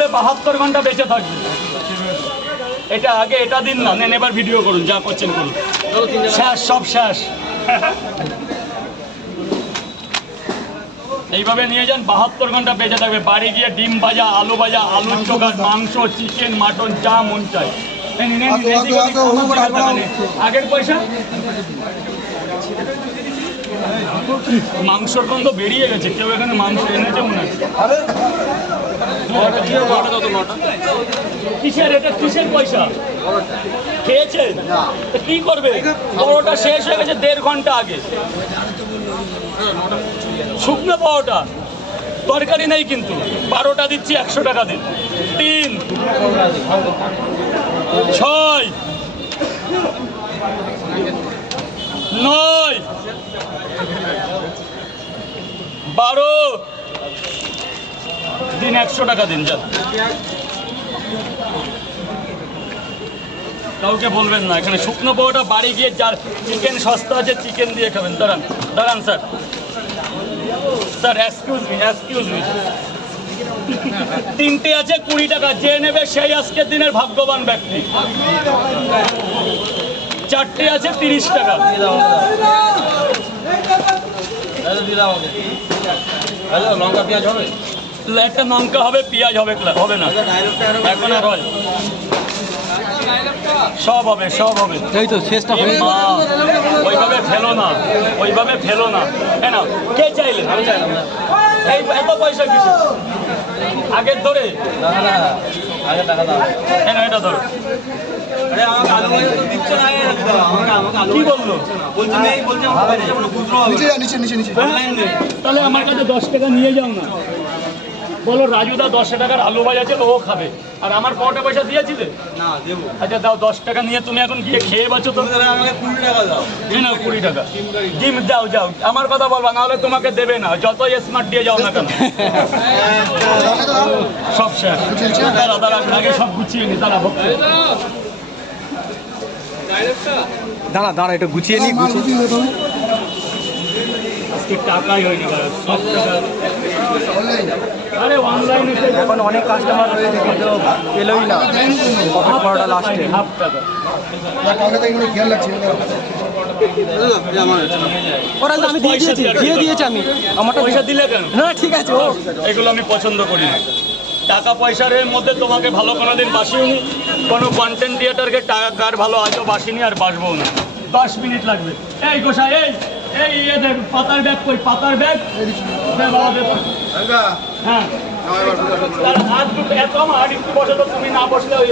নেবে 72 ঘন্টা বেঁচে থাকবে। এটা আগে এটা দিন না, নেন এবার ভিডিও করুন, যা করছেন করুন, শেষ, সব শেষ। এইভাবে নিয়ে যান, 72 ঘন্টা বেঁচে থাকবে। বাড়ি গিয়ে ডিম ভাজা, আলু ভাজা, আলুর চোখা, মাংস, চিকেন, মাটন, যা মন চায়। আগের পয়সা মাংসর গন্ধ বেরিয়ে গেছে, কেউ এখানে মাংস এনেছে মনে হয়। কিসের এটা, কিসের পয়সা খেয়েছে? কি করবে? পরোটা শেষ হয়ে গেছে 1.5 ঘন্টা আগে। শুকনো পরোটা, তরকারি নেই কিন্তু। 12টা দিচ্ছি 100 টাকা দিন। 3, 6, 9, 12 দিন, 100 টাকা দিন। যান, কাউকে বলবেন না। এখানে শুকনো পরোটা বাড়ি গিয়ে, যার চিকেন সস্তা আছে চিকেন দিয়ে খাবেন। দাঁড়ান দাঁড়ান স্যার, স্যার এক্সকিউজ মি, 3টে আছে 20 টাকা, যে নেবে সেই আজকের দিনের ভাগ্যবান ব্যক্তি। 4টে আছে 30 টাকা। লঙ্কা পেঁয়াজ হবে, একটা লঙ্কা হবে, পেঁয়াজ হবে, হবে না এখন আর হয়। সব হবে, সব হবে। এই তো শেষটা হয়ে মা, ওইভাবে ফেলো না, ওইভাবে ফেলো না। কেন, কে চাইলেন? আমি চাইলাম না। এই এত পয়সা কিছু আগের ধরে আগে টাকা দাও। কেন, এটা ধরো। কি বললো? তাহলে আমার কাছে 10 টাকা নিয়ে যাও না। বলো রাজুদা 10 টাকার আলু ভাজা ছিল, ও খাবে। আর আমার কটা পয়সা দিয়েছিলে? না দেবো। আচ্ছা দাও, 10 টাকা নিয়ে তুমি এখন গিয়ে খেয়ে বাঁচো তো। আমাকে 20 টাকা দাও। না 20 টাকা ডিম যাও, যাও। আমার কথা বলবা, নাহলে তোমাকে দেবে না, যতই স্মার্ট দিয়ে যাও না কেন। সব শেষ। দাঁড়া দাঁড়া, আগে সব গুছিয়ে নি। দাঁড়া দাঁড়া দাঁড়া, একটু গুছিয়ে নি। আজকে টাকাই হয়নি, সব টাকা। আরে অনলাইনে এখন অনেক কাস্টমার কিন্তু এলোই না। পরোটা লাস্টে হাফ টাকা। ওরা আমি দিয়ে দিয়েছি আমি। আমারটা পয়সা দিলে কেন? না ঠিক আছে, ও এগুলো আমি পছন্দ করি না। টাকা পয়সার মধ্যে তোমাকে ভালো কোনোদিন বাসিনি। কোনো কন্টেন্ট ক্রিয়েটারকে টাকার ভালো আজও বাসিনি, আর বাসবো না। 10 মিনিট লাগবে। এই গোসা, এই এই দেখ পাতার ব্যাগ কই, পাতার ব্যাগ দে বাবা, দে। হ্যাঁ, হাত দুটো এত আমার একটু বসে তো, তুমি না বসলে ওই